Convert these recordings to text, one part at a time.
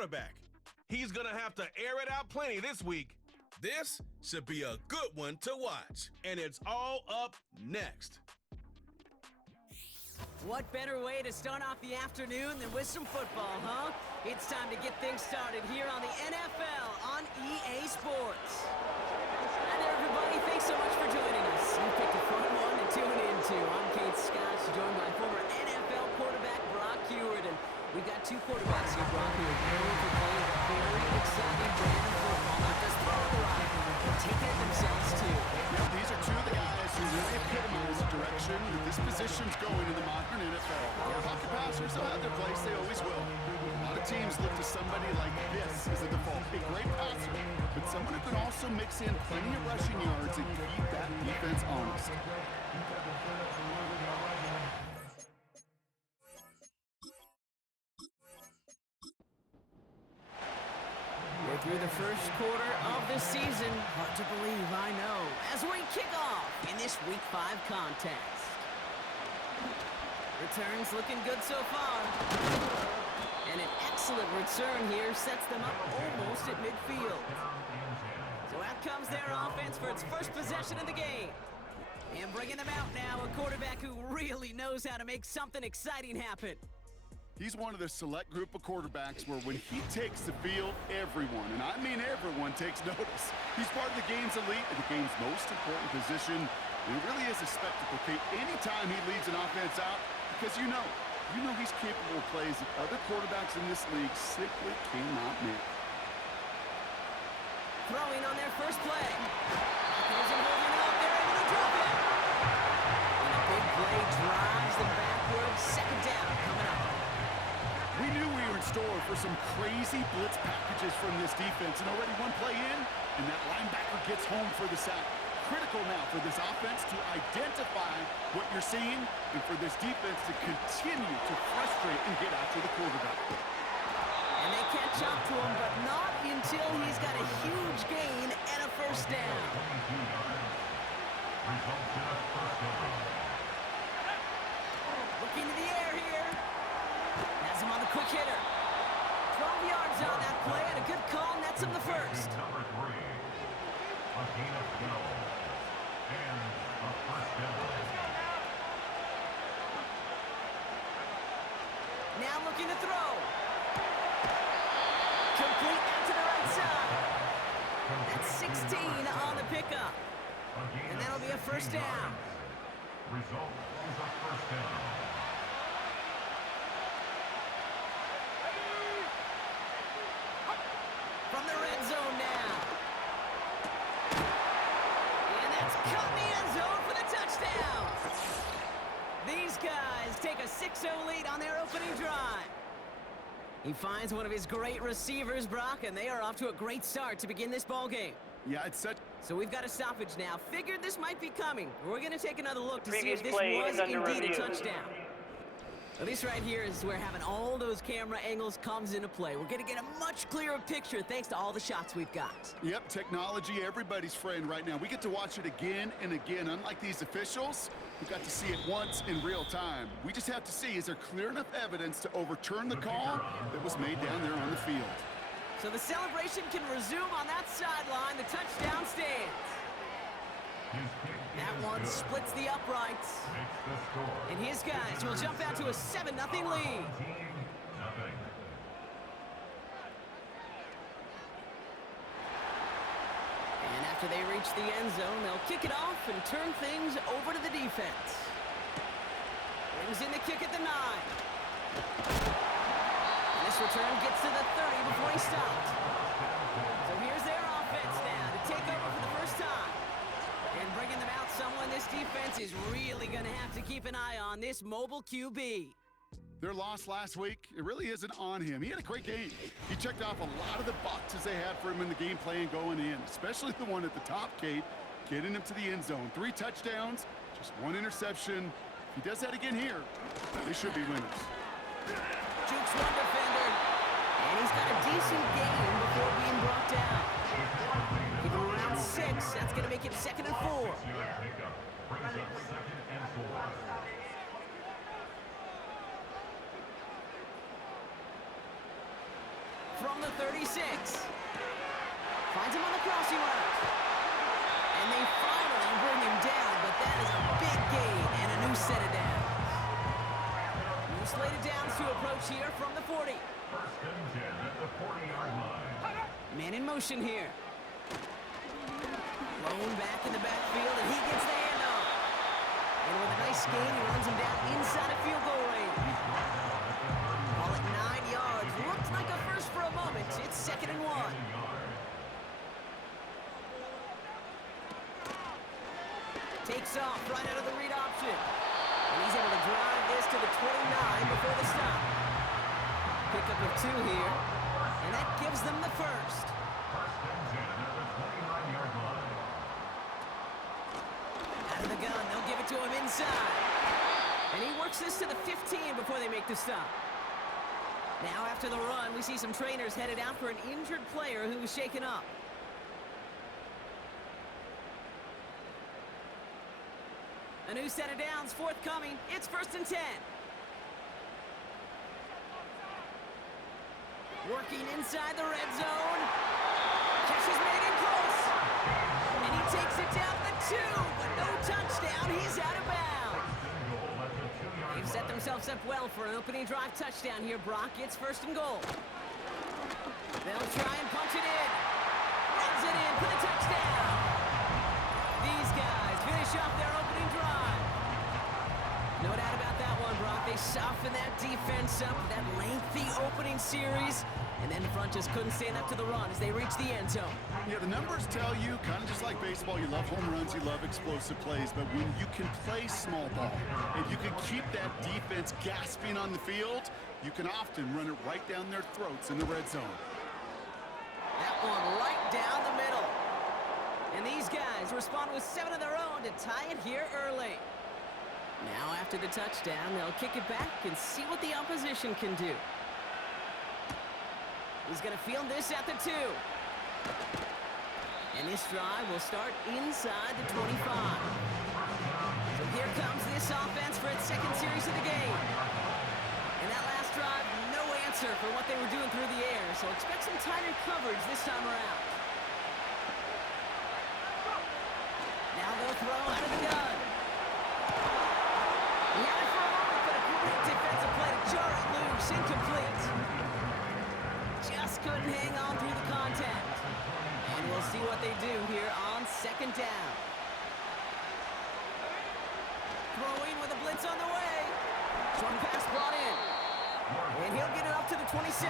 quarterback. He's going to have to air it out plenty this week. This should be a good one to watch, and it's all up next. What better way to start off the afternoon than with some football, huh? It's time to get things started here on the NFL on EA Sports. Hi there, everybody. Thanks so much for joining us. You picked a fun one to tune into. I'm Kate Scott, joined by former NFL quarterback Brock Hewitt, and we've got two quarterbacks here, Brock, who are known for playing a very exciting brand of football. Not just throwing the rock, but taking it themselves, too. Yeah, these are two of the guys who really epitomize the direction that this position's going in the modern NFL. Pocket passers will have their place. They always will. A lot of teams look to somebody like this as a default. A great passer, but someone who can also mix in plenty of rushing yards and keep that defense honest. We're through the first quarter of the season. Hard to believe, I know. As we kick off in this Week 5 contest. Returns looking good so far. And an excellent return here sets them up almost at midfield. So out comes their offense for its first possession of the game. And bringing them out now, a quarterback who really knows how to make something exciting happen. He's one of the select group of quarterbacks where when he takes the field, everyone, and I mean everyone, takes notice. He's part of the game's elite and the game's most important position. And it really is a spectacle, Kate, anytime he leads an offense out, because you know he's capable of plays that other quarterbacks in this league simply cannot make. Throwing on their first play. Goes and holding up, they're able to drop it. And a big play drives them backwards. Second down coming up. We knew we were in store for some crazy blitz packages from this defense, and already one play in, and that linebacker gets home for the sack. Critical now for this offense to identify what you're seeing, and for this defense to continue to frustrate and get after the quarterback. And they catch up to him, but not until he's got a huge gain and a first down. Looking to the air here. Has him on the quick hitter. 12 yards on that play, and a good call nets him the first. Number 3, a gain of 12, and a first down. Now looking to throw. Complete out to the right side. That's 16 on the pickup. And that'll be a first down. Result is a first down. From the red zone now. And that's caught in the end zone for the touchdown. These guys take a 6-0 lead on their opening drive. He finds one of his great receivers, Brock, and they are off to a great start to begin this ball game. Yeah, it's such... So we've got a stoppage now. Figured this might be coming. We're going to take another look to see if this Previous play was is under indeed review. a touchdown. Well, this right here is where having all those camera angles comes into play. We're going to get a much clearer picture thanks to all the shots we've got. Yep, technology, everybody's friend right now. We get to watch it again and again. Unlike these officials, we got to see it once in real time. We just have to see, is there clear enough evidence to overturn the call that was made down there on the field? So the celebration can resume on that sideline. The touchdown stands. That one splits the uprights. And his guys will jump out to a 7-0 lead. And after they reach the end zone, they'll kick it off and turn things over to the defense. Brings in the kick at the 9. And this return gets to the 30 before he stopped. So here's their offense now to take over for the first time. And bringing them out, someone this defense is really going to have to keep an eye on, this mobile QB. Their loss last week, it really isn't on him. He had a great game. He checked off a lot of the boxes they had for him in the game plan going in, especially the one at the top, Kate, getting him to the end zone. 3 touchdowns, just 1 interception. If he does that again here, they should be winners. Jukes one defender, and he's got a decent game before being brought down. Keep him around 6. That's going to make it 2nd and 4. from the 36. Finds him on the crossing route. And they finally bring him down, but that is a big gain and a new set of downs. New slated downs to approach here from the 40. First and 10 at the 40-yard line. Man in motion here. Lone back in the backfield, and he gets the handoff. And with a nice gain, he runs him down inside of field goal range. Call it 9 yards. Looked like a first for a moment. It's 2nd and 1. Takes off right out of the read option. And he's able to drive this to the 29 before the stop. Pickup of 2 here. And that gives them the first. First and 10 at the 29-yard line. Out of the gun, they'll give it to him inside. And he works this to the 15 before they make the stop. Now after the run, we see some trainers headed out for an injured player who was shaken up. A new set of downs forthcoming. It's 1st and 10. Working inside the red zone. Catches made in close. And he takes it down to the 2, but no touchdown. He's out of bounds. They've set themselves up well for an opening drive touchdown here, Brock. It's 1st and goal. They'll try and punch it in. Runs it in for the touchdown. These guys finish off their opening drive. No doubt about that one, Brock. They softened that defense up with that lengthy opening series. And then the front just couldn't stand up to the run as they reached the end zone. Yeah, the numbers tell you, kind of just like baseball, you love home runs, you love explosive plays, but when you can play small ball and you can keep that defense gasping on the field, you can often run it right down their throats in the red zone. That one right down the middle. And these guys respond with 7 of their own to tie it here early. Now after the touchdown, they'll kick it back and see what the opposition can do. He's going to field this at the 2. And this drive will start inside the 25. So here comes this offense for its 2nd series of the game. And that last drive, no answer for what they were doing through the air. So expect some tighter coverage this time around. Now they'll throw out of the gun. He had it for a moment, but a great defensive play to jar it loose. Incomplete. Just couldn't hang on through the contact. And we'll see what they do here on 2nd down. Throwing with a blitz on the way. Short pass brought in. And he'll get it up to the 27.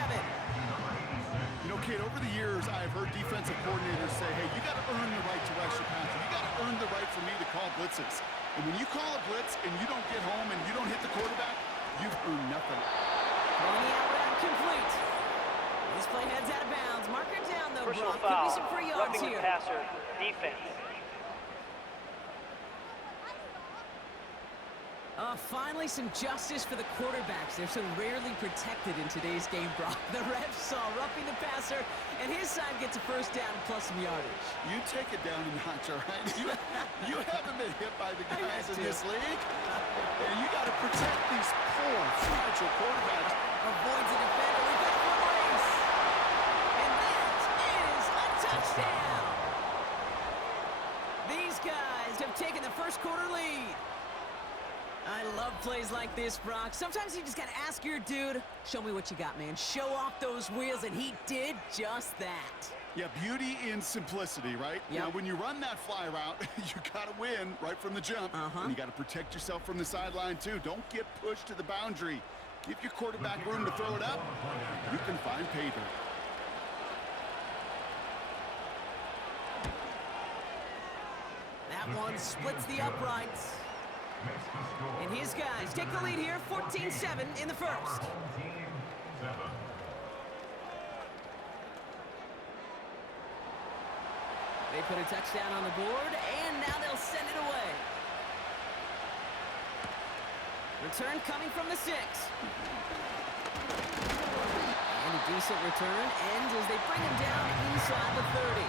You know, Kate, over the years, I've heard defensive coordinators say, hey, you got to earn the right to rush your passer. You got to earn the right for me to call blitzes. And when you call a blitz and you don't get home and you don't hit the quarterback, you've earned nothing. Throwing the out route complete. This play heads out of bounds. Marker down, though, Personal Brock. Could foul. be some free yards Roughing here. the passer. Defense. Finally, some justice for the quarterbacks. They're so rarely protected in today's game, Brock. The refs saw roughing the passer, and his side gets a 1st down plus some yardage. You take it down a notch, all right? You haven't been hit by the guys in this league. And you got to protect these poor, fragile quarterbacks. Avoids the defender. We've got a race. And that is a touchdown. These guys have taken the 1st quarter lead. I love plays like this, Brock. Sometimes you just got to ask your dude, show me what you got, man. Show off those wheels, and he did just that. Yeah, beauty in simplicity, right? Yep. Now, when you run that fly route, you got to win right from the jump. And you got to protect yourself from the sideline, too. Don't get pushed to the boundary. Give your quarterback room to throw it up. You can find pay dirt. That one splits the uprights. And his guys take the lead here, 14-7 in the 1st. They put a touchdown on the board, and now they'll send it away. Return coming from the 6. And a decent return ends as they bring him down inside the 30.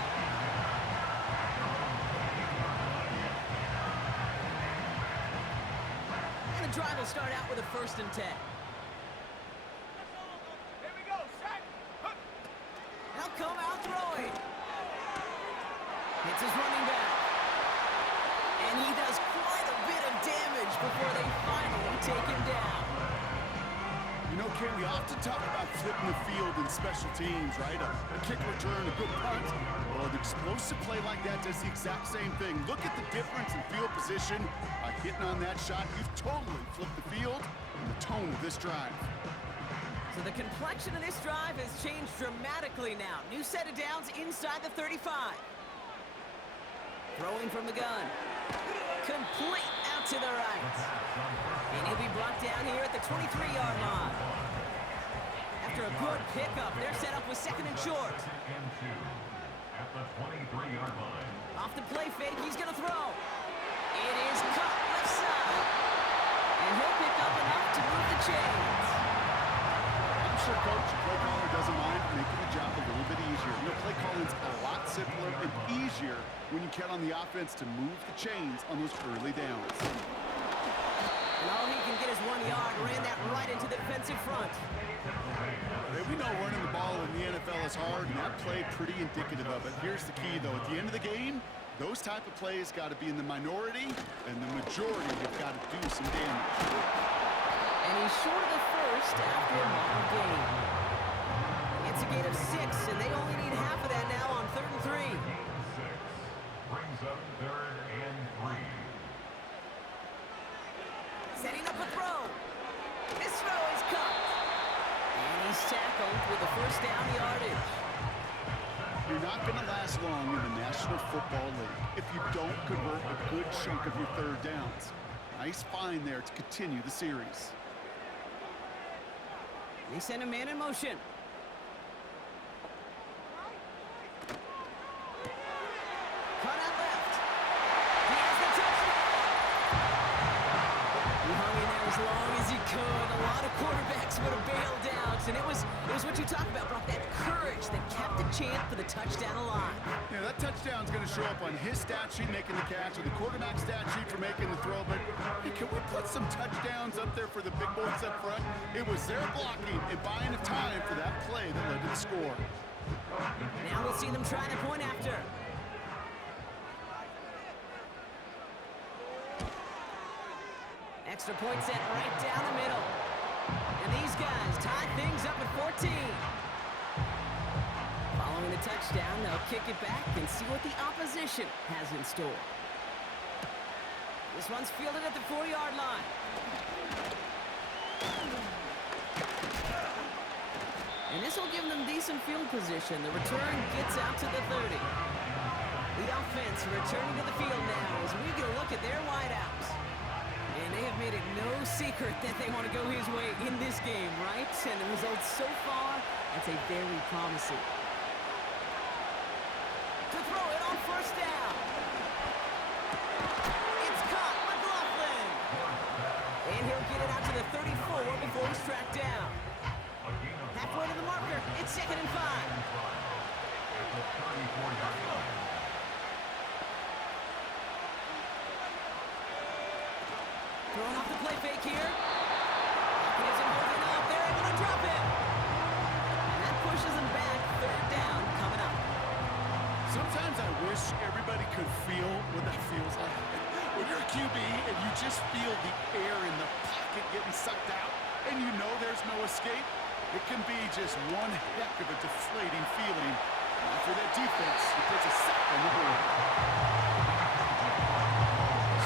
And the drive will start out with a 1st and 10. they'll come out throwing. It's his running back. And he does quite a bit of damage before they finally take him down. You know, Ken, we often talk about flipping the field in special teams, right? A kick return, a good punt. Well, an explosive play like that does the exact same thing. Look at the difference in field position. By hitting on that shot, you've totally flipped the field and the tone of this drive. So the complexion of this drive has changed dramatically now. New set of downs inside the 35. Throwing from the gun. Complete out to the right. And he'll be brought down here at the 23-yard line. After a good pickup, they're set up with second and short. And 2 at the 23-yard line. Off the play fake, he's going to throw. It is caught left side. And he'll pick up enough to move the chains. I'm sure Coach, play caller doesn't mind making the job a little bit easier. You know, play calling's a lot simpler and easier when you count on the offense to move the chains on those early downs. And all he can get is 1 yard, ran that right into the defensive front. Hey, we know running the ball in the NFL is hard, and that play pretty indicative of it. Here's the key, though. At the end of the game, those type of plays got to be in the minority, and the majority have got to do some damage. And he's short of the first after a long gain. It's a gain of 6, and they only need half of that now on 3rd and 3. 6 brings up 3rd and 3. Setting up a throw. This throw is caught. And he's tackled with a first down yardage. You're not going to last long in the National Football League if you don't convert a good chunk of your third downs. Nice find there to continue the series. They send a man in motion. Cut out left. He has the touchdown. He hung in there as long as he could. A lot of quarterbacks would have bailed out. And it was what you talk about, Brock, that courage that kept the champ for the touchdown alive. Yeah, that touchdown's going to show up on his stat sheet making the catch or the quarterback stat sheet for making the throw. But hey, can we put some touchdowns up there for the big boys up front? It was their blocking and buying of time for that play that led to the score. Now we'll see them try to point after. Extra point set right down the middle. And these guys tie things up at 14. Following the touchdown, they'll kick it back and see what the opposition has in store. This one's fielded at the 4-yard line. And this will give them decent field position. The return gets out to the 30. The offense returning to the field now as we get a look at their wideouts. And they have made it no secret that they want to go his way in this game, right? And the results so far, that's a very promising. To throw it on first down. It's caught, McLaughlin. And he'll get it out to the 34 before he's tracked down. Halfway to the marker, it's 2nd and 5. At the 34-yard line. Throwing off the play fake here. He isn't holding up. They're able to drop it. And that pushes him back. 3rd down coming up. Sometimes I wish everybody could feel what that feels like. When you're a QB and you just feel the air in the pocket getting sucked out and you know there's no escape, it can be just one heck of a deflating feeling. And for that defense, it puts a sack on the board.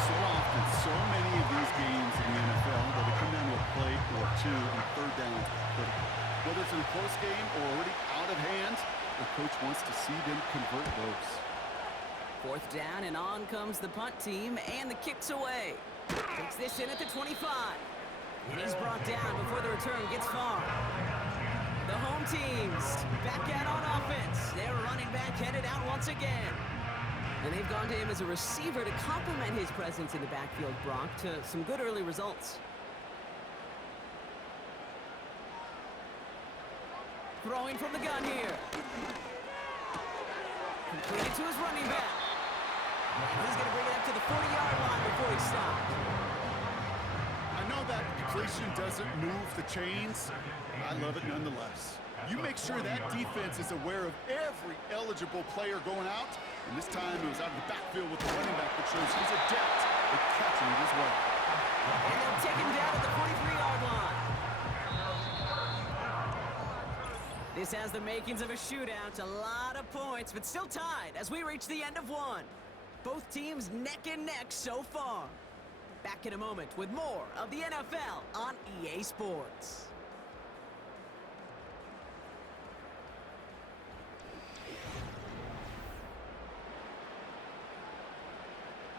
So often, so many of these games in the NFL that it come down to a play or two and 3rd down. But whether it's in a close game or already out of hand, the coach wants to see them convert those. 4th down, and on comes the punt team, and the kick's away. Takes this in at the 25. And he's brought down before the return gets far. The home teams back out on offense. Their running back headed out once again. And they've gone to him as a receiver to complement his presence in the backfield, Brock, to some good early results. Throwing from the gun here. Completed to his running back. And he's going to bring it up to the 40-yard line before he stopped. I know that completion doesn't move the chains. I love it nonetheless. You make sure that defense is aware of every eligible player going out. And this time it was out of the backfield with the running back that shows he's adept at catching it as well. And they'll take him down at the 43-yard line. This has the makings of a shootout, a lot of points, but still tied as we reach the end of one. Both teams neck and neck so far. Back in a moment with more of the NFL on EA Sports.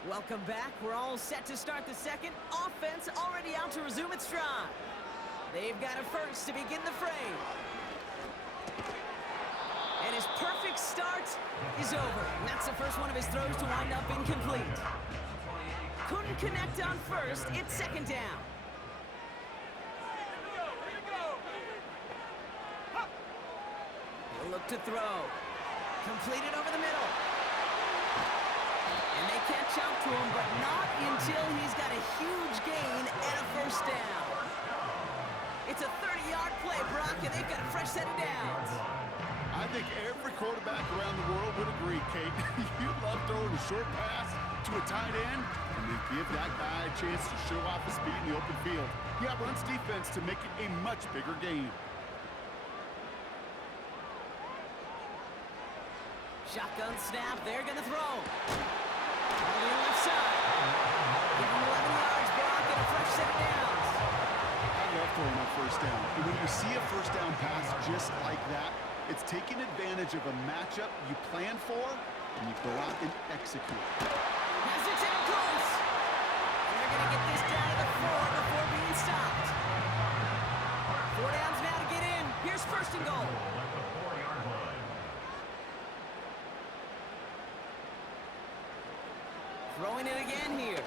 Welcome back. We're all set to start the second. Offense already out to resume its stride. They've got a first to begin the frame. And his perfect start is over. And that's the first one of his throws to wind up incomplete. Couldn't connect on first. It's second down. He'll look to throw. Completed over the middle. And they catch up to him, but not until he's got a huge gain and a first down. It's a 30-yard play, Brock, and they've got a fresh set of downs. I think every quarterback around the world would agree, Kate. You love throwing a short pass to a tight end, and they give that guy a chance to show off his speed in the open field. Yeah, runs defense to make it a much bigger gain. Shotgun snap, they're going to throw. On the left side. Give him 11 yards, Brock, and a fresh set of downs. I love throwing a first down. And when you see a first down pass just like that, it's taking advantage of a matchup you plan for, and you go out and execute. Has it down close. And they're going to get this down to the 4 before being stopped. 4 downs now to get in. Here's first and goal. At the 4-yard line. Throwing it again here.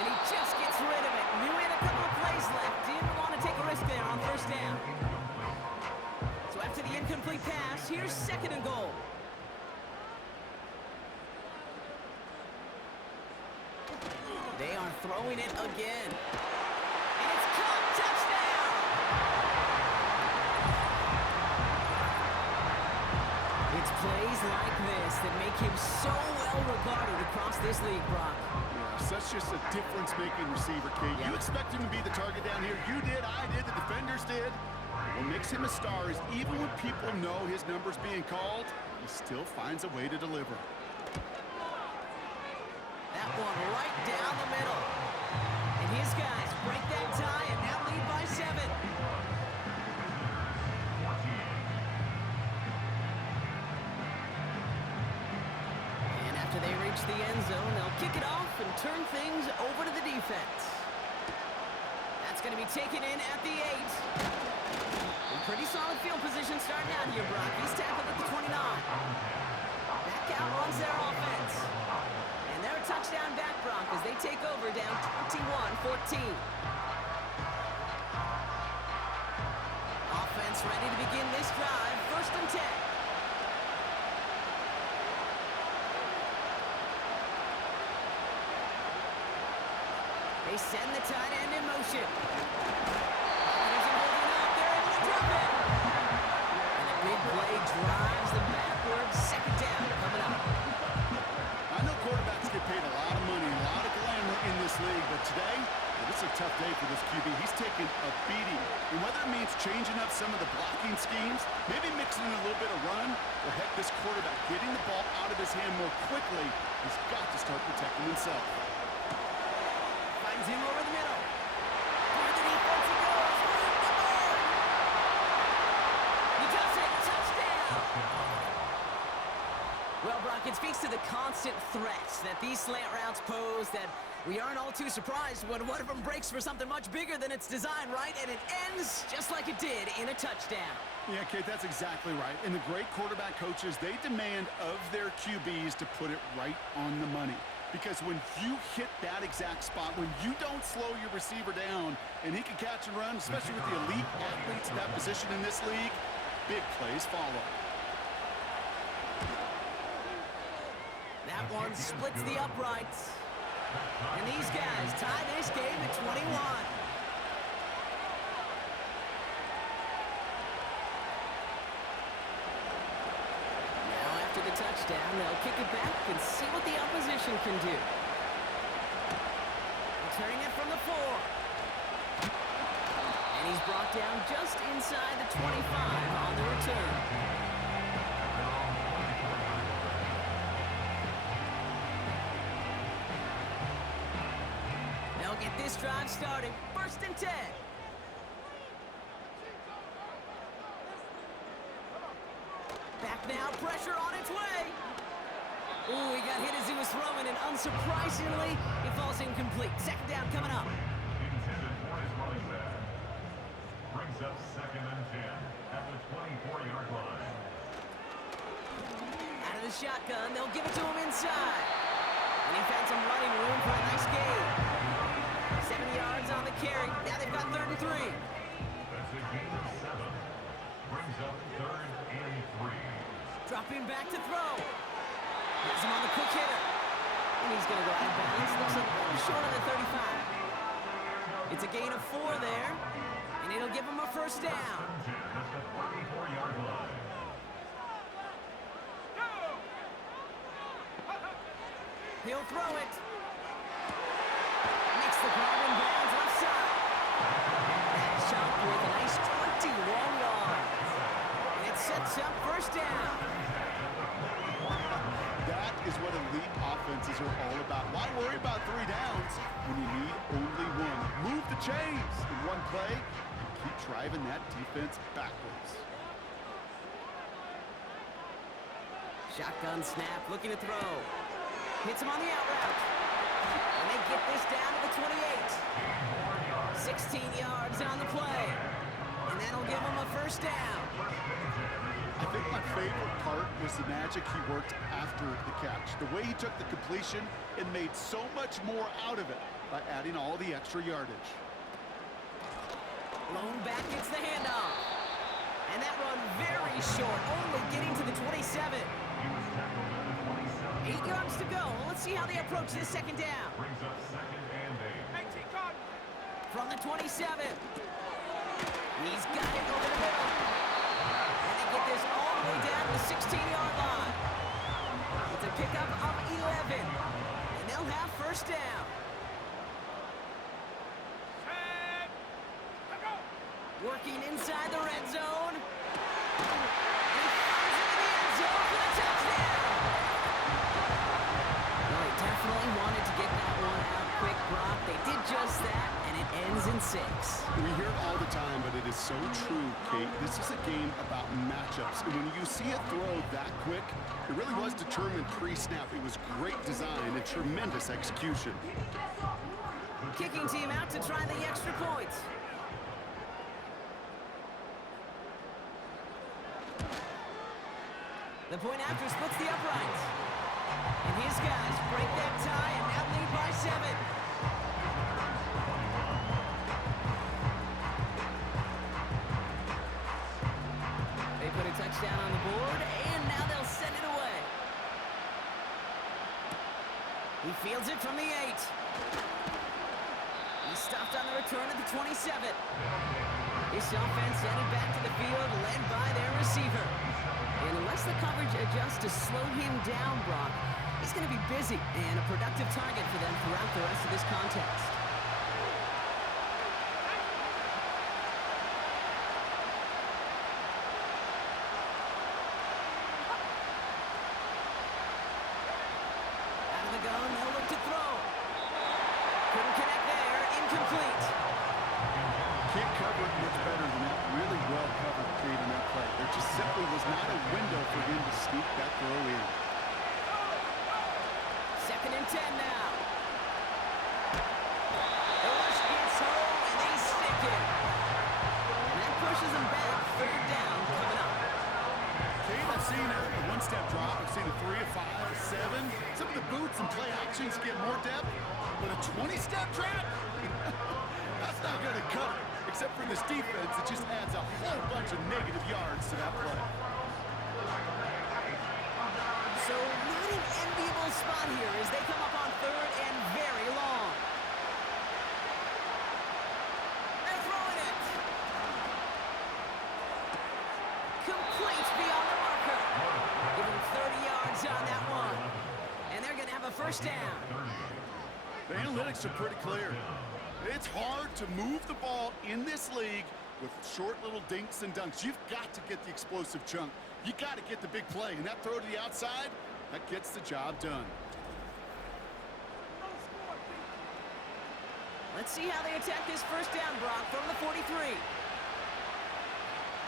And he just gets rid of it. Knew he had a couple of plays left. Didn't want to take a risk there on first down. So after the incomplete pass, here's second and goal. They are throwing it again. And it's caught. Touchdown! It's plays like this that make him so well regarded across this league, Brock. Yeah, such just a difference-making receiver, Kate. Yeah. You expect him to be the target down here. You did, I did, the defenders did. What makes him a star is even when people know his number's being called, he still finds a way to deliver. That one right down the middle. And his guys break that tie and now lead by 7. And after they reach the end zone, they'll kick it off and turn things over to the defense. That's going to be taken in at the 8. In pretty solid field position starting out here, Brock. He's tackled at the 29. That outruns their offense. And they're a touchdown back, Brock, as they take over down 21-14. Offense ready to begin this drive. First and 10. They send the tight end in motion. There's a holding up. They're able to drop it. And a big play drives them backwards. Second down coming up. I know quarterbacks get paid a lot of money, a lot of glamour in this league, but today, this is a tough day for this QB. He's taking a beating. And whether it means changing up some of the blocking schemes, maybe mixing in a little bit of run, or heck, this quarterback getting the ball out of his hand more quickly, he's got to start protecting himself. Finds him over the middle. Through the defense he goes. He does it. Touchdown. Well, Brock, it speaks to the constant threats that these slant routes pose, that we aren't all too surprised when one of them breaks for something much bigger than its design, right? And it ends just like it did in a touchdown. Yeah, Kate, that's exactly right. And the great quarterback coaches, they demand of their QBs to put it right on the money. Because when you hit that exact spot, when you don't slow your receiver down and he can catch and run, especially with the elite athletes in that position in this league, big plays follow. That one splits the uprights. And these guys tie this game at 21. touchdown. They'll kick it back and see what the opposition can do. Returning it from the 4. And he's brought down just inside the 25 on the return. They'll get this drive started. 1st and 10. Back now, pressure on its way. Ooh, he got hit as he was throwing, and unsurprisingly, it falls incomplete. 2nd down coming up. Intended for his running back. Brings up 2nd and 10 at the 24-yard line. Out of the shotgun, they'll give it to him inside. And he found some running room for a nice gain. 7 yards on the carry. Now they've got 3rd and 3. That's a gain of 7. Brings up 3rd and 3. Dropping back to throw. Has him on the quick hitter. And he's going to go out of bounds. Looks like short of the 35. It's a gain of 4 there. And it'll give him a 1st down. That's the 34-yard line. He'll throw it. Makes the grab in bounds left side. That shot with a nice 21 yards. And it sets up 1st down. That is what elite offenses are all about. Why worry about 3 downs when you need only 1? Move the chains in one play and keep driving that defense backwards. Shotgun snap, looking to throw. Hits him on the out route. And they get this down to the 28. 16 yards on the play. And that'll give him a 1st down. I think my favorite part was the magic he worked after the catch. The way he took the completion and made so much more out of it by adding all the extra yardage. Blown back gets the handoff. And that run very short, only getting to the 27. 8 yards to go. Let's see how they approach this 2nd down. Brings up 2nd and 8. From the 27. He's got it over the middle. And they get this all the way down to the 16-yard line. It's a pickup of 11. And they'll have 1st down. Working inside the red zone. And he finds it in the end zone for the touchdown. Well, he definitely wanted to get that one out quick, Brock. They did just that, and it ends in 6. We hear it all the time, but it is so true, Kate. This is a game about matchups. And when you see a throw that quick, it really was determined pre-snap. It was great design and tremendous execution. Kicking team out to try the extra points. The point after splits the uprights. And his guys break that tie and now lead by 7. They put a touchdown on the board, and now they'll send it away. He fields it from the 8. He's stopped on the return at the 27. This offense headed back to the field, led by their receiver. And unless the coverage adjusts to slow him down, Brock, he's going to be busy and a productive target for them throughout the rest of this contest. Out of the gun, they'll look to throw. Couldn't connect there, incomplete. Can't cover it much better than that. Really well covered, Kate, in that play. There just simply was not a window for him to sneak that throw in. 2nd and 10 now. The rush gets home, and they stick it. And that pushes them back. 3rd down coming up. Kate, I've seen a one-step drop. I've seen a 3, a 5, a 7. Some of the boots and play actions get more depth, but a 20-step drop? That's not going to cut it. Except for this defense, it just adds a whole bunch of negative yards to that play. So not an enviable spot here as they come up on 3rd and very long. They're throwing it. Complete beyond the marker. Give them 3rd yards on that one. And they're going to have a first down. The analytics are pretty clear. It's hard to move the ball in this league with short little dinks and dunks. You've got to get the explosive chunk. You got to get the big play. And that throw to the outside, that gets the job done. Let's see how they attack this first down, Brock, from the 43.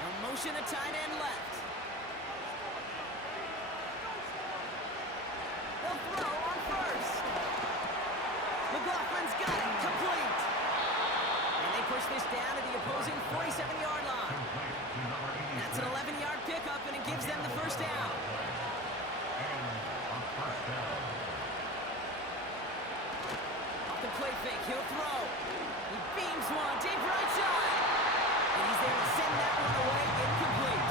A motion a tight end left. They'll throw on first. McLaughlin's got it, complete. And they push this down to the opposing 47-yard line. That's an 11-yard pickup, and it gives them the first down. Off the play fake, he'll throw. He beams one, deep right side. And he's there to send that one away, incomplete.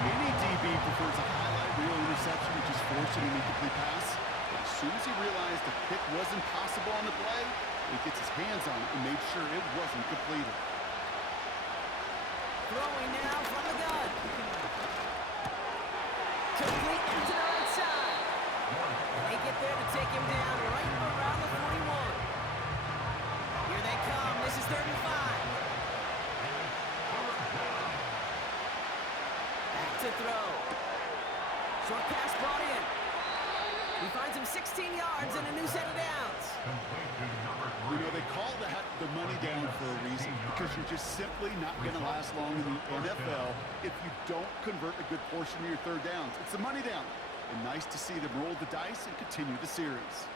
Any DB prefers a highlight reel interception, which is forcing an incomplete pass. But as soon as he realized the pick wasn't possible on the play, he gets his hands on it and made sure it wasn't completed. Throwing now from the gun. Complete into the right side. They get there to take him down right around the 41. Here they come. This is 35. Back to throw. Short pass brought in. He finds him 16 yards and a new set of downs. You know, they call that the money down for a reason, because you're just simply not going to last long in the NFL if you don't convert a good portion of your third downs. It's the money down. And nice to see them roll the dice and continue the series.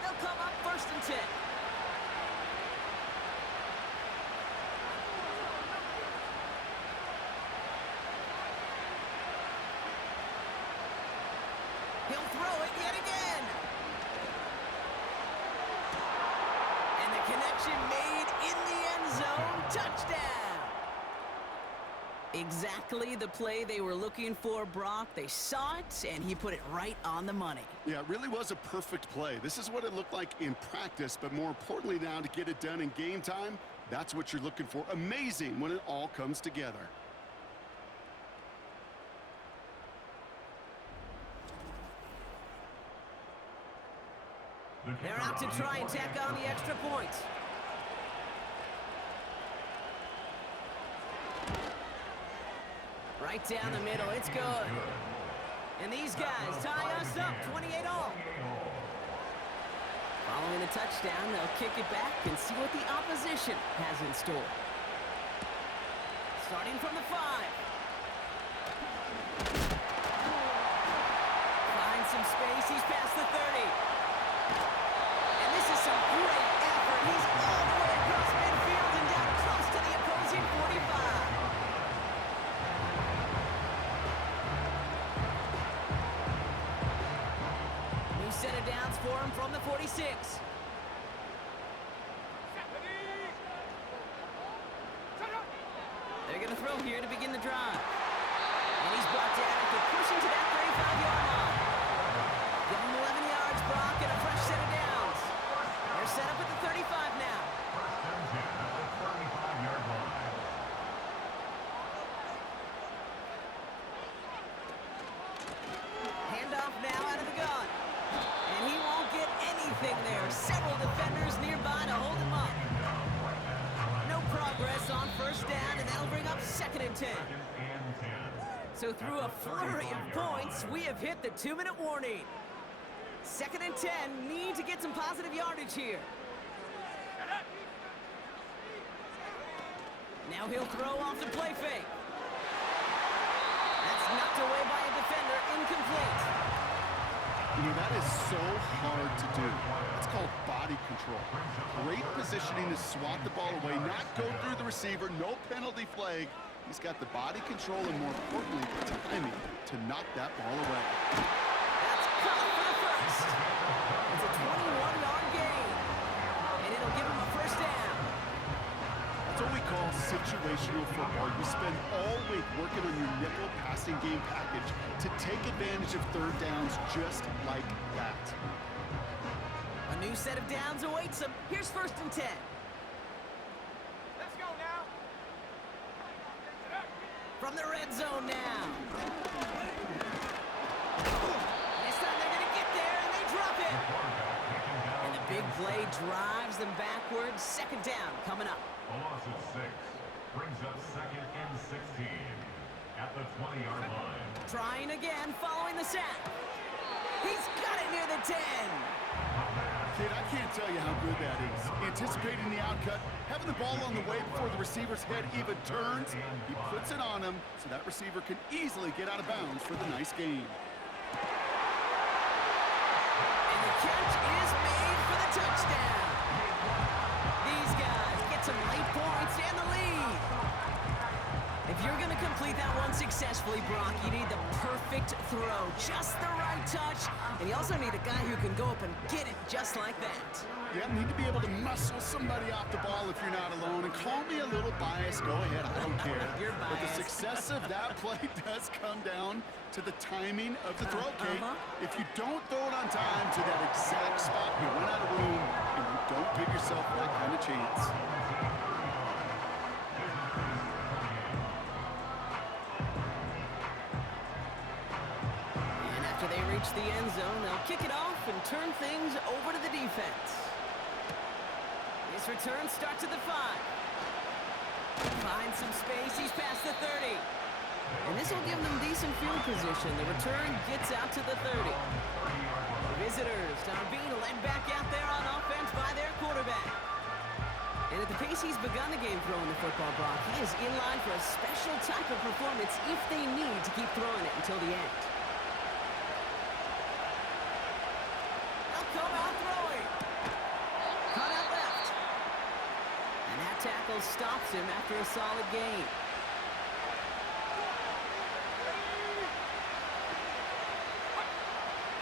They'll come up first and 10. He'll throw it yet again. And the connection made in the end zone. Touchdown. Exactly the play they were looking for, Brock. They saw it, and he put it right on the money. Yeah, it really was a perfect play. This is what it looked like in practice, but more importantly now, to get it done in game time, that's what you're looking for. Amazing when it all comes together. They're out to try and tack on the extra point. Right down the middle, it's good. And these guys tie us up 28 all. Following the touchdown, they'll kick it back and see what the opposition has in store. Starting from the 5. Finds some space, he's past the 30. And this is some great effort. He's all the way across midfield and down close to the opposing 45. New set of downs for him from the 46. They're going to throw here to begin the drive. And he's brought down after pushing to that 35-yard line. Give him 11 yards, Brock, and a fresh set of downs. They're set up at the 35 now. Handoff now out of the gun. And he won't get anything there. Several defenders nearby to hold him up. No progress on first down, and that'll bring up 2nd and 10. So through a flurry of points, we have hit the 2-minute warning. 2nd and 10, need to get some positive yardage here. Now he'll throw off the play fake. That's knocked away by a defender, incomplete. You know, that is so hard to do. It's called body control. Great positioning to swat the ball away, not go through the receiver, no penalty flag. He's got the body control and, more importantly, the timing to knock that ball away. That's caught for the first. It's a 21-yard gain, and it'll give him a first down. That's what we call situational football. You spend all week working on your nickel passing game package to take advantage of third downs just like that. A new set of downs awaits him. Here's 1st and 10. Let's go now. From the red zone now. This time they're going to get there, and they drop it. And the big play drives them backwards. Second down coming up. A loss of 6 brings up second and 16 at the 20-yard line. Trying again, following the sack. He's got it near the 10. Kid, I can't tell you how good that is. Anticipating the outcut, having the ball on the way before the receiver's head even turns. He puts it on him so that receiver can easily get out of bounds for the nice gain. And the catch is made for the touchdown. These guys get some late points and the lead. If you're going to complete that one successfully, Brock, you need the perfect throw, just the right touch, and you also need a guy who can go up and get it just like that. Yeah, need to be able to muscle somebody off the ball if you're not alone. And call me a little biased. Go ahead, I don't care. You're biased. But the success of that play does come down to the timing of the throw, Kate. If you don't throw it on time to that exact spot, you run out of room, and you don't give yourself that kind of chance. After they reach the end zone, they'll kick it off and turn things over to the defense. His return starts at the 5. Finds some space, he's past the 30. And this will give them decent field position. The return gets out to the 30. The visitors are being led back out there on offense by their quarterback. And at the pace he's begun the game throwing the football, Brock, he is in line for a special type of performance if they need to keep throwing it until the end. Come out throwing. Cut out left. And that tackle stops him after a solid gain.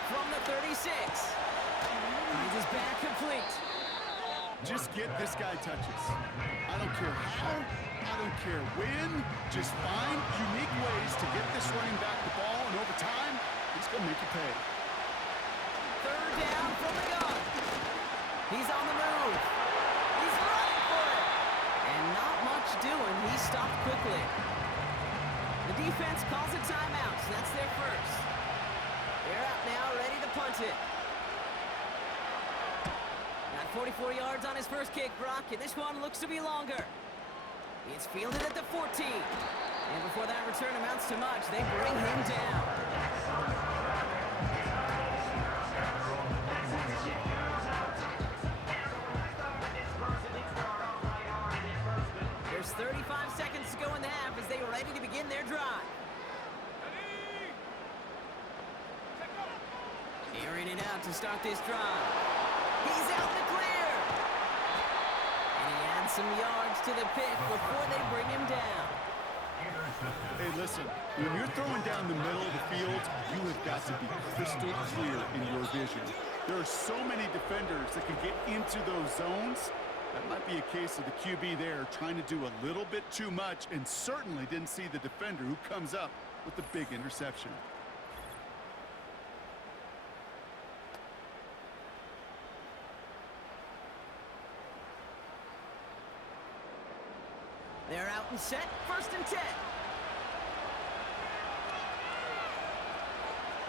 From the 36. Finds his back complete. Just get this guy touches. I don't care how, I don't care when. Just find unique ways to get this running back the ball, and over time, he's going to make you pay. Third down from the gun. He's on the move. He's running for it. And not much doing. He stopped quickly. The defense calls a timeout, so that's their first. They're out now, ready to punt it. Got 44 yards on his first kick, Brock, and this one looks to be longer. It's fielded at the 14. And before that return amounts to much, they bring him down. There's 35 seconds to go in the half as they are ready to begin their drive. Airing it out to start this drive. He's out in the clear. And he adds some yards to the pick before they bring him down. Hey, listen, when you're throwing down the middle of the field, you have got to be crystal clear in your vision. There are so many defenders that can get into those zones. That might be a case of the QB there trying to do a little bit too much and certainly didn't see the defender who comes up with the big interception. They're out and set, 1st and 10.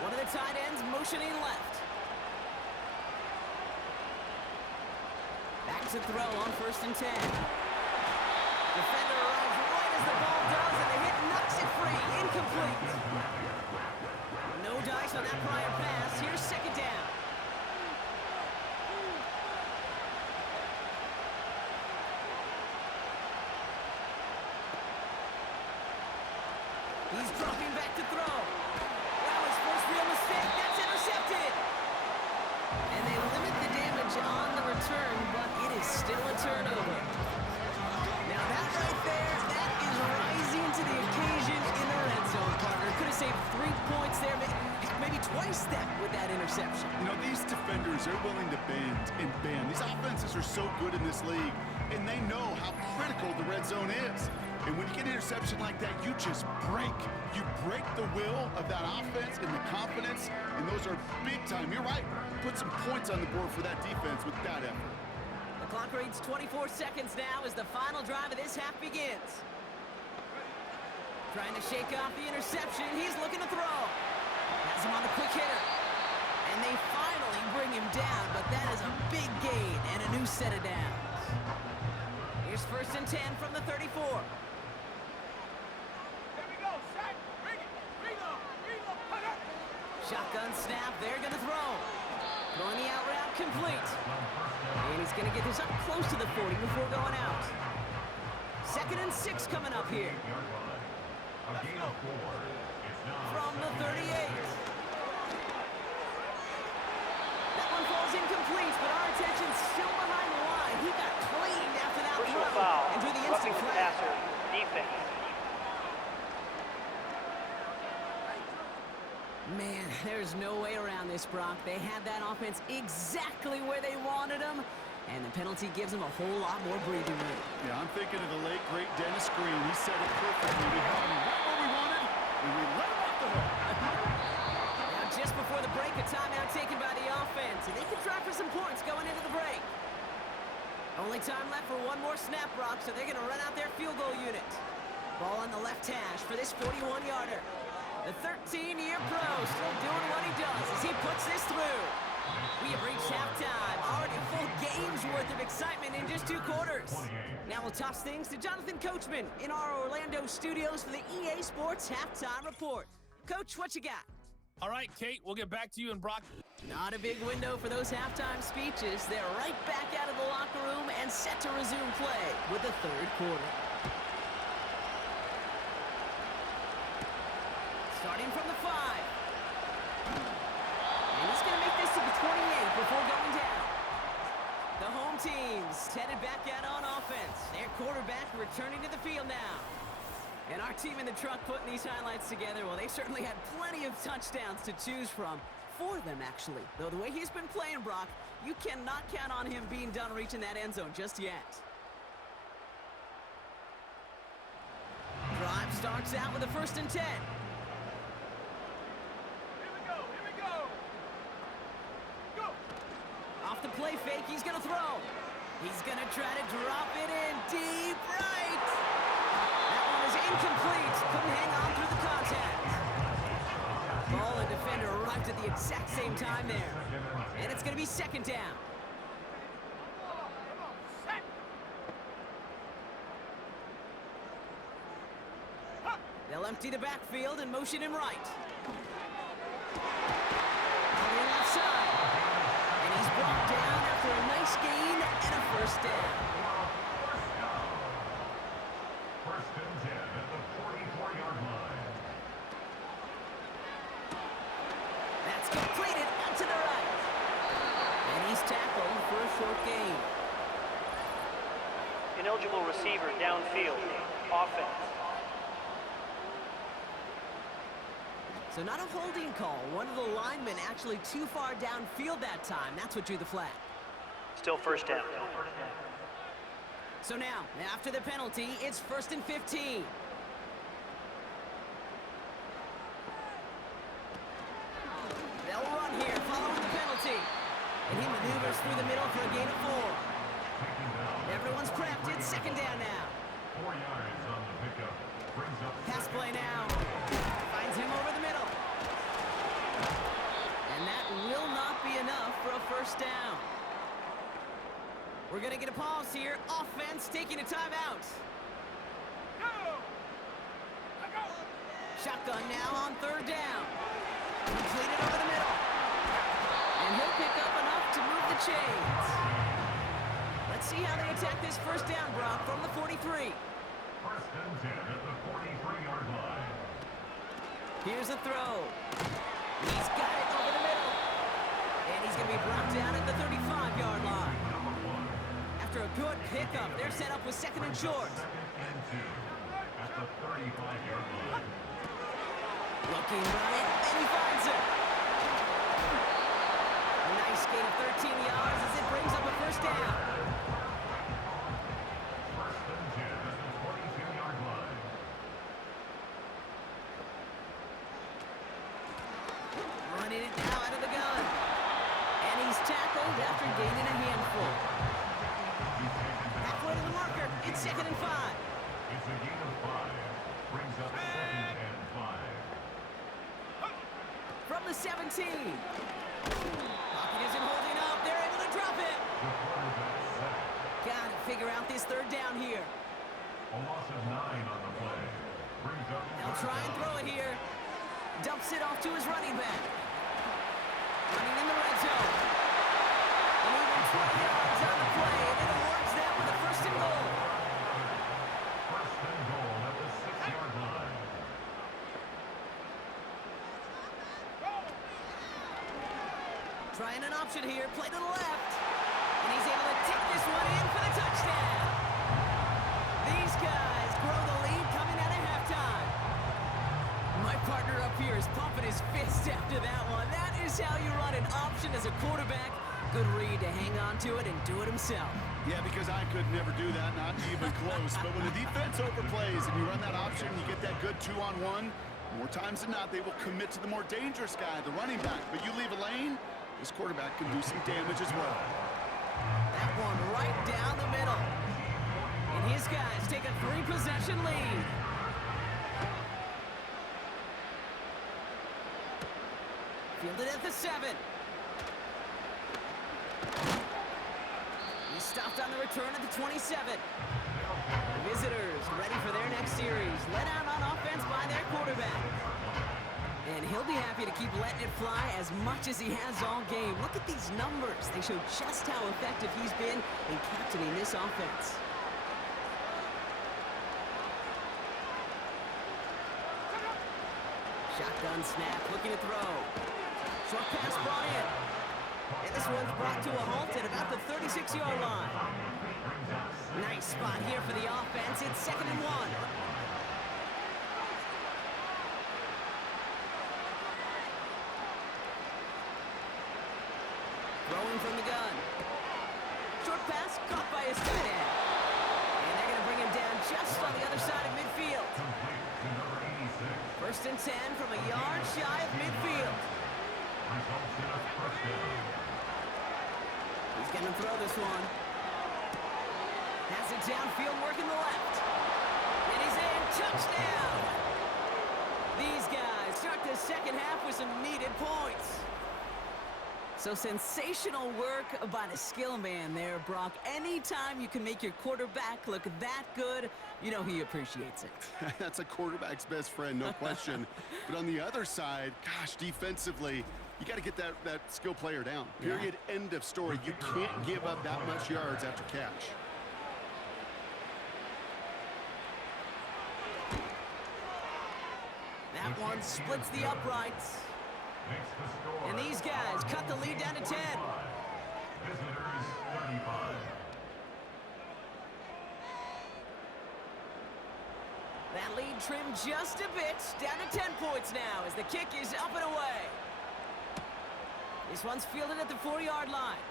One of the tight ends motioning left. Back to throw on 1st and 10. Defender arrives right as the ball does, and the hit knocks it free. Incomplete. No dice on that prior pass. Here's 2nd down. He's dropping back to throw. Wow, his first real mistake. That's intercepted. And they limit the damage on the return, but it is still a turnover. Now that right there, that is rising to the occasion in the red zone, partner. Could have saved 3 points there, maybe twice that with that interception. You know, these defenders are willing to bend and bend. These offenses are so good in this league, and they know how critical the red zone is. And when you get an interception like that, you just break. You break the will of that offense and the confidence, and those are big time. You're right. Put some points on the board for that defense with that effort. The clock reads 24 seconds now as the final drive of this half begins. Trying to shake off the interception. He's looking to throw. Has him on the quick hitter. And they finally bring him down, but that is a big gain and a new set of downs. Here's 1st and 10 from the 34. Shotgun snap, they're going to throw. Throwing the out route complete. And he's going to get this up close to the 40 before going out. 2nd and 6 coming up here. From the 38. That one falls incomplete, but our attention's still behind the line. He got cleaned after that Personal throw. foul. And drew the Roughing instant the flag. passer. Defense. Man, there's no way around this, Brock. They had that offense exactly where they wanted them, and the penalty gives them a whole lot more breathing room. Yeah, I'm thinking of the late, great Dennis Green. He said it perfectly. We had him right where we wanted, and we let him off the hook. Now, just before the break, a timeout taken by the offense, and they can try for some points going into the break. Only time left for one more snap, Brock, so they're going to run out their field goal unit. Ball on the left hash for this 41-yarder. The 13-year pro still doing what he does as he puts this through. We have reached halftime. Already a full game's worth of excitement in just 2 quarters. Now we'll toss things to Jonathan Coachman in our Orlando studios for the EA Sports Halftime Report. Coach, what you got? All right, Kate, we'll get back to you and Brock. Not a big window for those halftime speeches. They're right back out of the locker room and set to resume play with the 3rd quarter. Starting from the 5. And he's going to make this to the 28 before going down. The home team's headed back out on offense. Their quarterback returning to the field now. And our team in the truck putting these highlights together, well, they certainly had plenty of touchdowns to choose from. 4 of them, actually. Though the way he's been playing, Brock, you cannot count on him being done reaching that end zone just yet. Drive starts out with a 1st and 10. Off the play fake, he's going to throw. He's going to try to drop it in deep right. That one is incomplete. Couldn't hang on through the contact. Ball and defender arrived at the exact same time there. And it's going to be 2nd down. They'll empty the backfield and motion him right. On the left side. And he's brought down after a nice gain and a 1st down. 1st and 10 at the 44-yard line. That's completed out to the right. And he's tackled for a short gain. Ineligible receiver downfield. Offense. So not a holding call. One of the linemen actually too far downfield that time. That's what drew the flag. Still 1st down. So now, after the penalty, it's 1st and 15. They'll run here following the penalty. And he maneuvers through the middle for a gain of 4. Everyone's prepped. It's 2nd down now. 4 yards on the pickup. Brings up Pass play now. Finds him over the middle. And that will not be enough for a 1st down. We're going to get a pause here. Offense taking a timeout. Shotgun now on 3rd down. Completed over the middle. And he'll pick up enough to move the chains. Let's see how they attack this 1st down, Brock, from the 43. 1st and 10 at the 43-yard line. Here's a throw. He's got it over the middle. And he's going to be brought down at the 35-yard line. After a good pickup, they're set up with 2nd and short. 2nd and 2 at the 35-yard line. Looking right, and he finds it. A nice gain of 13 yards as it brings up a 1st down. 1st and 10 at the 22-yard line. Running it now out of the gun. And he's tackled after gaining a handful. Halfway to the marker, it's 2nd and 5. It's a gain of 5. Brings up second and 5. From the 17. Pocket isn't holding up. They're able to drop it. The quarterback sack. Got to figure out this third down here. A loss of 9 on the play. Brings up They'll try and throw it here. Dumps it off to his running back. Running in the red zone. And even 20 yards on the play. And it awards them with a first and goal. first and goal at the 6-yard line. Trying an option here. Play to the left. And he's able to take this one in for the touchdown. These guys grow the lead coming out of halftime. My partner up here is pumping his fist after that one. That is how you run an option as a quarterback. Good read to hang on to it and do it himself. Yeah, because I could never do that, not even close. But when the defense overplays and you run that option, you get that good 2-on-1, more times than not, they will commit to the more dangerous guy, the running back. But you leave a lane, this quarterback can do some damage as well. That one right down the middle. And his guys take a 3-possession lead. Fielded at the 7. He stopped on the return at the 27. The visitors ready for their next series. Let out on offense by their quarterback. And he'll be happy to keep letting it fly as much as he has all game. Look at these numbers. They show just how effective he's been in captaining this offense. Shotgun snap, looking to throw. Short pass brought in. And this one's brought to a halt at about the 36-yard line. Nice spot here for the offense. It's 2nd and 1. Throwing from the gun. Short pass caught by his tight end. And they're going to bring him down just on the other side of midfield. First and 10 from a yard shy of midfield. Results in a first down. He's going to throw this one. Has it downfield, working the left. And he's in. Touchdown! These guys start the second half with some needed points. So sensational work by the skill man there, Brock. Anytime you can make your quarterback look that good, you know he appreciates it. That's a quarterback's best friend, no question. But on the other side, gosh, defensively, you got to get that skill player down. Period, end of story. You can't give up that much yards after catch. That one splits the uprights. And these guys cut the lead down to 10. Visitors 35. That lead trimmed just a bit, down to 10 points now as the kick is up and away. This one's fielded at the 4-yard line.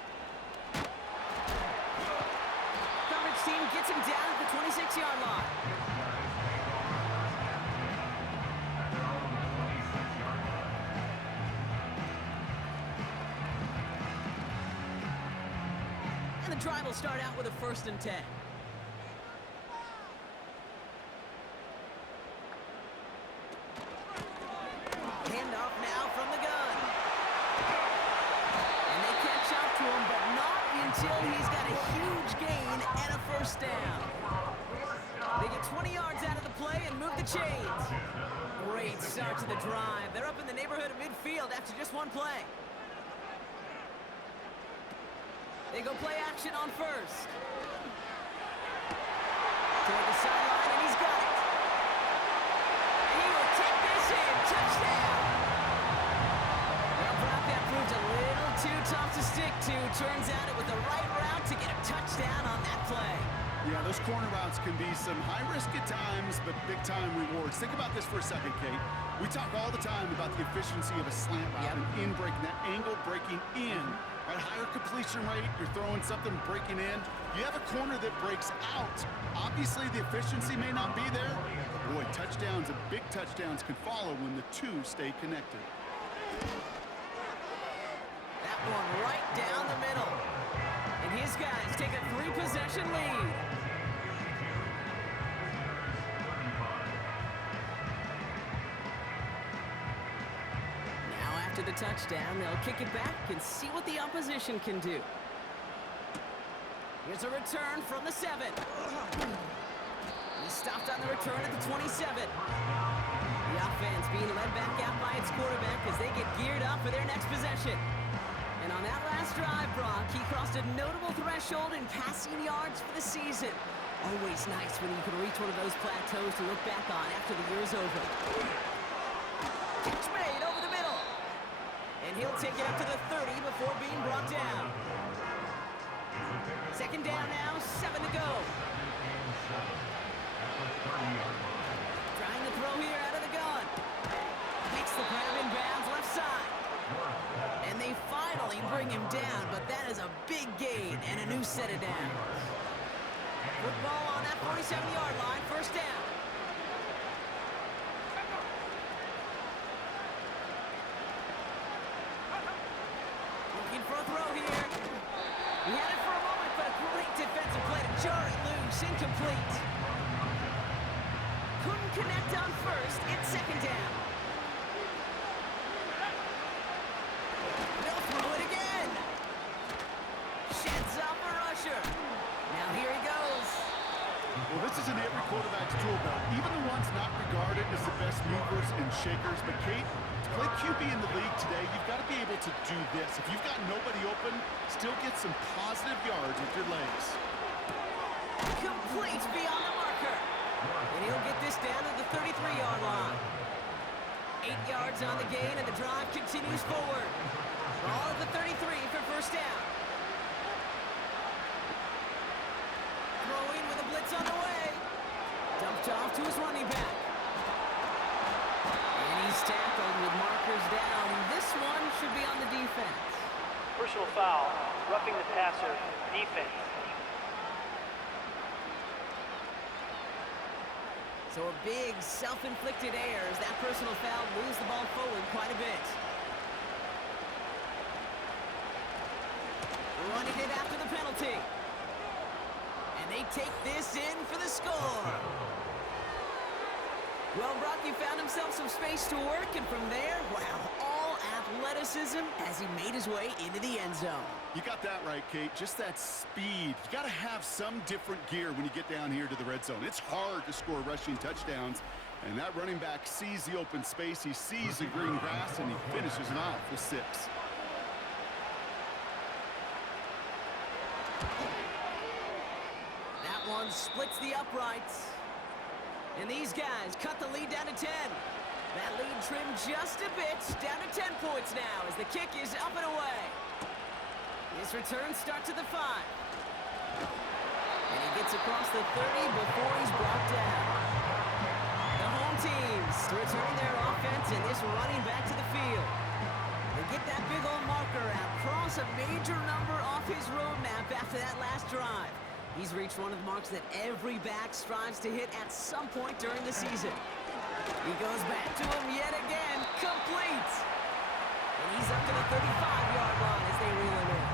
Coverage team gets him down at the 26-yard line. And the drive will start out with a 1st and 10. Handoff now from the gun. And they catch up to him, but not until he's got a huge gain and a 1st down. They get 20 yards out of the play and move the chains. Great start to the drive. They're up in the neighborhood of midfield after just one play. They go play action on 1st. Toward the sideline, and he's got it. And he will take this in. Touchdown! Well, Brock, that proved a little too tough to stick to. Turns out it was the right route to get a touchdown on that play. Yeah, those corner routes can be some high risk at times, but big-time rewards. Think about this for a second, Kate. We talk all the time about the efficiency of a slant route and in breaking, that angle breaking in. Right, higher completion rate, you're throwing something breaking in. You have a corner that breaks out. Obviously, the efficiency may not be there, but boy, touchdowns and big touchdowns can follow when the two stay connected. That one right down the middle. And his guys take a 3-possession lead. a touchdown. They'll kick it back and see what the opposition can do. Here's a return from the 7. He stopped on the return at the 27. The offense being led back out by its quarterback as they get geared up for their next possession. And on that last drive, Brock, he crossed a notable threshold in passing yards for the season. Always nice when you can reach one of those plateaus to look back on after the year's over. Catch made over the middle. And he'll take it up to the 30 before being brought down. Second down now, 7 to go. Trying to throw here out of the gun. Makes the grab in bounds left side. And they finally bring him down, but that is a big gain and a new set of downs. Football on that 47-yard line, first down. Looking for a throw here. He had it for a moment, but a great defensive play to jar it loose, incomplete. Couldn't connect on first, it's second down. They'll throw it again. Sheds off a rusher. Now here he goes. Well, this is in every quarterback's tool belt, even the ones not regarded as the best movers and shakers. But, Kate, to play QB in the league today, you've got to be able to do this. If you've got nobody open, still get some positive yards with your legs. Complete beyond the marker. And he'll get this down to the 33-yard line. 8 yards on the gain, and the drive continues forward. Ball at the 33 for first down. Throwing with a blitz on the way. Dumped off to his running back. And he's tackled with markers down. This one should be on the defense. Personal foul, roughing the passer, defense. So a big self-inflicted error as that personal foul moves the ball forward quite a bit. Running it after the penalty. And they take this in for the score. Well, Brock, he found himself some space to work, and from there, wow, all athleticism as he made his way into the end zone. You got that right, Kate. Just that speed. You got to have some different gear when you get down here to the red zone. It's hard to score rushing touchdowns, and that running back sees the open space, he sees the green grass, and he finishes it off with 6. That one splits the uprights. And these guys cut the lead down to 10. That lead trimmed just a bit, down to 10 points now as the kick is up and away. His return starts at the 5. And he gets across the 30 before he's brought down. The home teams returning their offense and this running back to the field. They get that big old marker out, cross a major number off his roadmap after that last drive. He's reached one of the marks that every back strives to hit at some point during the season. He goes back to him yet again, complete. And he's up to the 35-yard line as they reel him in.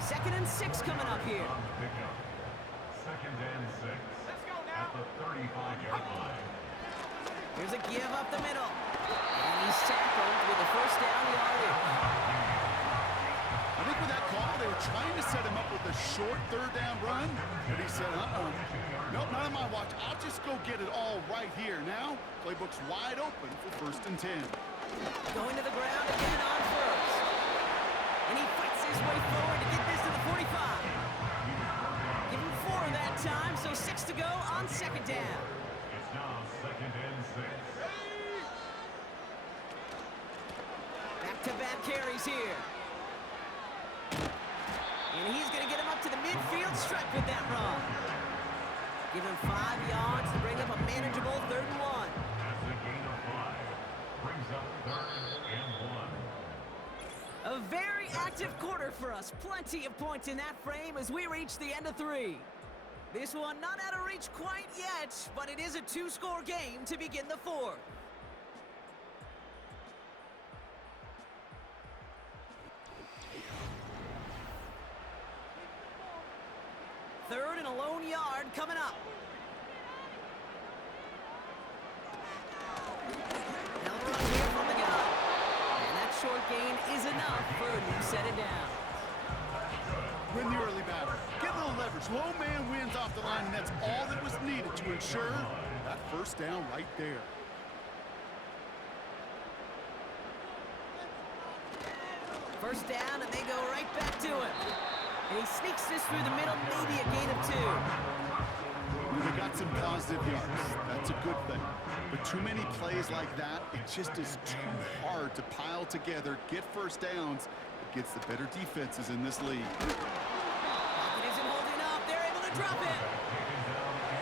2nd and 6 coming up here. 2nd and 6 at the 35-yard line. Here's a give up the middle. And he's tackled with a first down yardage. I think with that call, they were trying to set him up with a short 3rd down run, but he said, nope, not on my watch. I'll just go get it all right here. Now, playbook's wide open for 1st and 10. Going to the ground again on first. And he fights his way forward to get this to the 45. Give him 4 that time, so 6 to go on 2nd down. It's now 2nd and 6. Back-to-back carries here. And he's going to get him up to the midfield stripe with that run. Give him 5 yards to bring up a manageable 3rd and 1. That's a gain of 5. Brings up 3rd and 1. A very active quarter for us. Plenty of points in that frame as we reach the end of 3. This one not out of reach quite yet, but it is a 2-score game to begin the 4th. Third and a lone yard coming up. They'll run here from the gun. gain is enough for a new set of downs. Win the early battle. Get a little leverage. Low man wins off the line, and that's all that was needed to ensure that first down right there. First down, and they go right back to it. And he sneaks this through the middle, maybe a gain of 2. They got some positive yards. That's a good thing. But too many plays like that, it just is too hard to pile together, get first downs against the better defenses in this league. Pocket isn't holding up. They're able to drop it.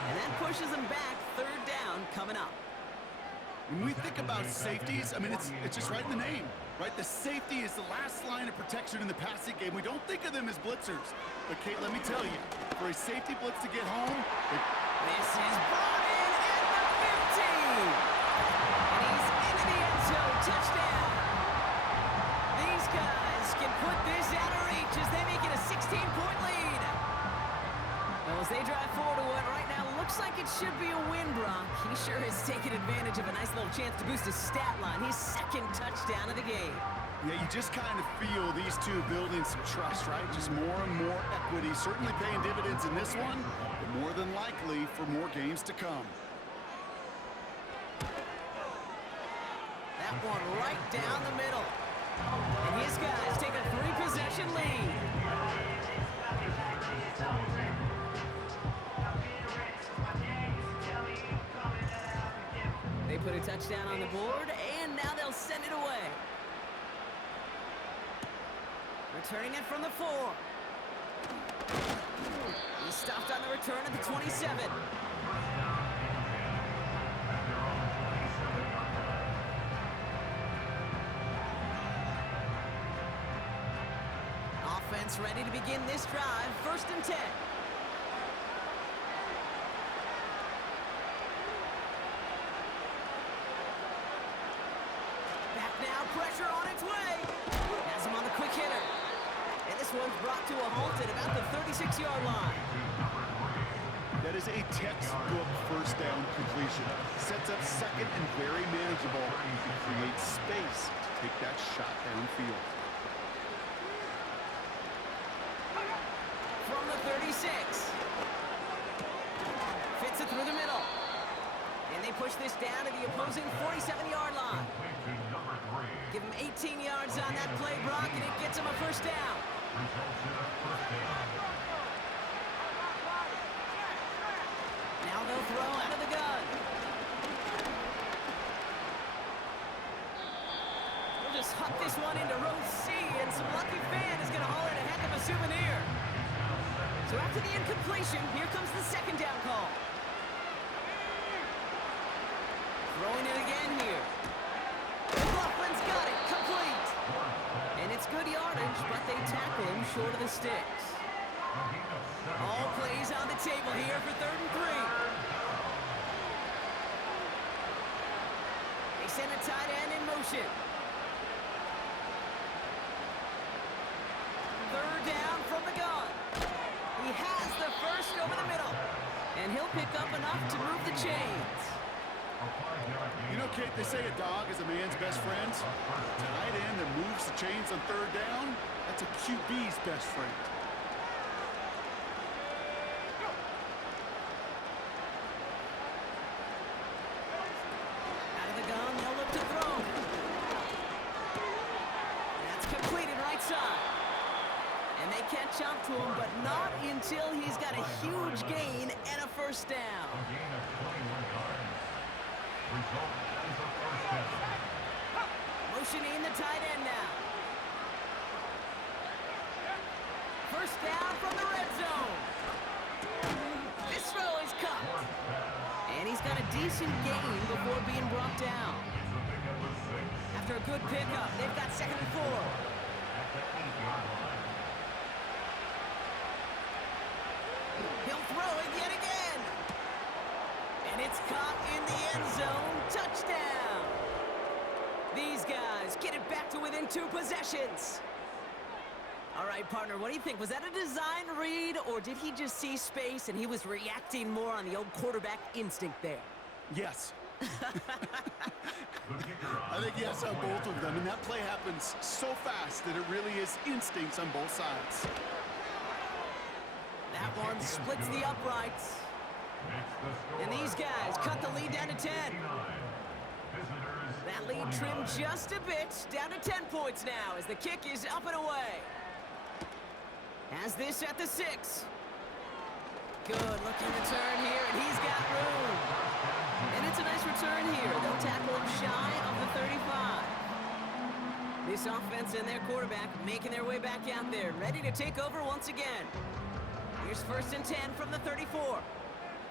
And that pushes them back. Third down coming up. When we think about safeties, I mean, it's just right in the name, right? The safety is the last line of protection in the passing game. We don't think of them as blitzers. But, Kate, let me tell you, for a safety blitz to get home, this is brought in at the 15. And he's into the end zone. Touchdown. These guys can put this out of reach as they make it a 16-point lead. Well, as they drive forward to what right now looks like it should be a win, Brock. He sure has taken advantage of a nice little chance to boost his stat line. His second touchdown of the game. yeah, you just kind of feel these two building some trust, right? Just more and more equity, certainly paying dividends in this one, but more than likely for more games to come. That one right down the middle. And his guys take a 3-possession lead. They put a touchdown on the board, and now they'll send it away. Returning it from the 4. He's stopped on the return at the 27. Offense ready to begin this drive. 1st and 10. Back now, pressure on its way. Has him on the quick hitter. And this one's brought to a halt at about the 36-yard line. That is a textbook first down completion. Sets up second and very manageable. It creates space to take that shot downfield. From the 36. Fits it through the middle. And they push this down to the opposing 47-yard line. Give him 18 yards on that play, Brock, and it gets him a first down. Now they'll throw out of the gun. We'll just huck this one into row C, and some lucky fan is going to haul in a heck of a souvenir. So after the incompletion, here comes the 2nd down call. Throwing it again here. McLaughlin's got it, complete. And it's good yardage, but they tackle him short of the sticks. All plays on the table here for 3rd and 3. They send a tight end in motion. 3rd down from the gun. He has the first over the middle. And he'll pick up enough to move the chains. You know, Kate, they say a dog is a man's best friend. Tight end that moves the chains on 3rd down, that's a QB's best friend. Out of the gun, they'll look to throw. That's completed right side. And they catch up to him, but not until he's got a huge gain and a first down. Motioning the tight end now. First down from the red zone. This throw is caught. And he's got a decent gain before being brought down. After a good pickup, they've got 2nd and 4. He'll throw it yet again. And it's caught in the end zone. Touchdown. These guys get it back to within 2 possessions. All right, partner, what do you think? Was that a design read, or did he just see space and he was reacting more on the old quarterback instinct there? Yes, I think yes on both of them, and that play happens so fast that it really is instincts on both sides. That one splits the uprights. And these guys cut the lead down to 10. That lead trimmed just a bit, down to 10 points now as the kick is up and away. Has this at the 6. Good looking return here, and he's got room. And it's a nice return here. They'll tackle him shy of the 35. This offense and their quarterback making their way back out there, ready to take over once again. Here's 1st and 10 from the 34.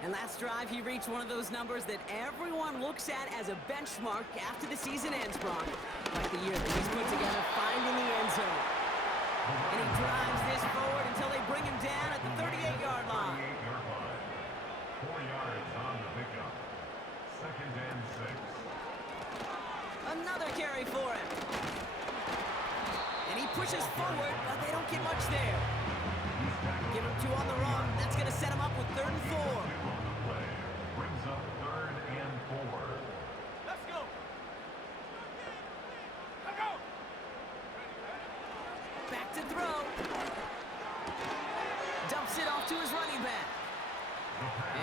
And last drive, he reached one of those numbers that everyone looks at as a benchmark after the season ends, Brock. Like the year that he's put together, finding the end zone. And he drives this forward until they bring him down at the 38-yard line. 4 yards on the pickup. 2nd and 6. Another carry for him. And he pushes forward, but they don't get much there. Give him 2 on the run. That's going to set him up with 3rd and 4. Brings up 3rd and 4. Let's go. Let's go. Back to throw. Dumps it off to his running back.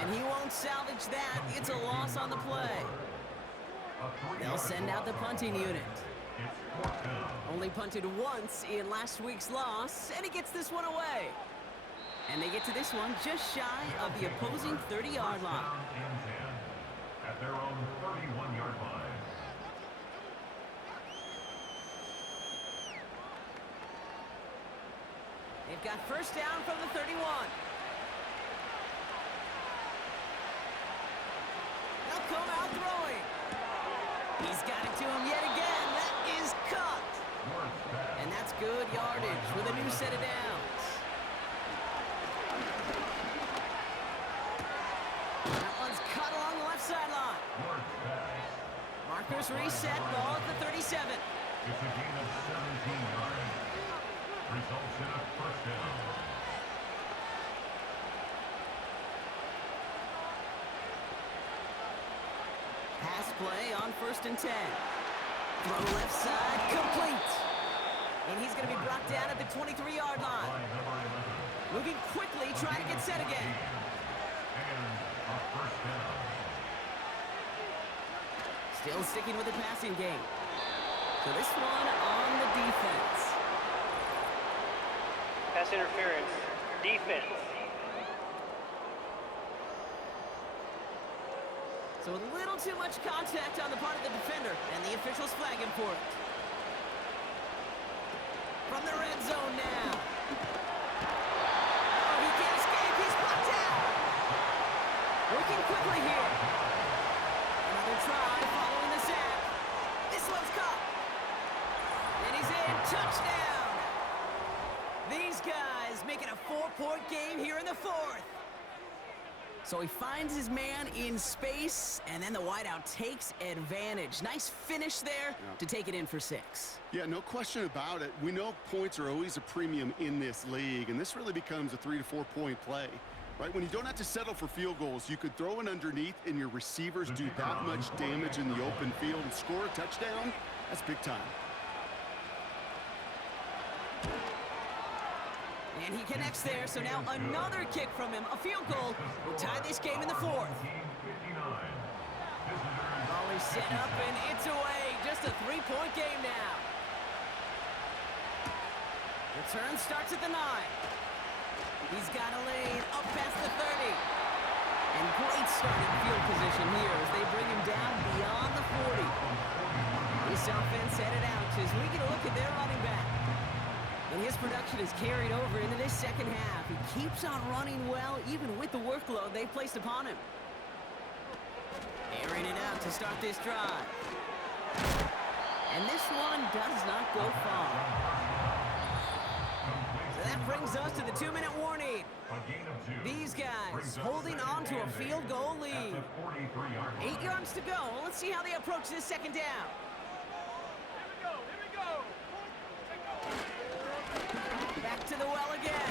And he won't salvage that. It's a loss on the play. They'll send out the punting unit. Only punted once in last week's loss, and he gets this one away. And they get to this one just shy of the opposing 30-yard line. At their own 31-yard line. They've got 1st down from the 31. They'll come out throwing. He's got it to him yet again. That is cut. And that's good yardage with a new set of downs. That one's cut along the left sideline. Markers reset, ball at the 37. It's a gain of 17 yards. Results in a 1st down. Pass play on 1st and 10. Throw left side, complete. And he's going to be brought down at the 23-yard line. Moving quickly, trying to get set again. And a 1st down. Still sticking with the passing game. So this one on the defense. Pass interference. Defense. So a little too much contact on the part of the defender, and the officials flag him for it. From the red zone now. Oh, he can't escape. He's blocked out. Working quickly here. Another try following the sack. This one's caught. And he's in. Touchdown. These guys making a 4-point game here in the 4th. So he finds his man in space, and then the wideout takes advantage. Nice finish there to take it in for 6. Yeah, no question about it. We know points are always a premium in this league, and this really becomes a 3 to 4 point play. Right? When you don't have to settle for field goals, you could throw it underneath, and your receivers do that much damage in the open field and score a touchdown. That's big time. And he connects there, so now another kick from him. A field goal will tie this game in the 4th. Ball is set up, and it's away. Just a 3-point game now. Return starts at the 9. He's got a lane up past the 30. And great starting field position here as they bring him down beyond the 40. This offense headed out as we get a look at their running back. And his production is carried over into this 2nd half. He keeps on running well, even with the workload they placed upon him. Airing it out to start this drive. And this one does not go far. So that brings us to the 2-minute warning. These guys holding on to a field goal lead. 8 yards to go. Let's see how they approach this 2nd down. Back to the well again.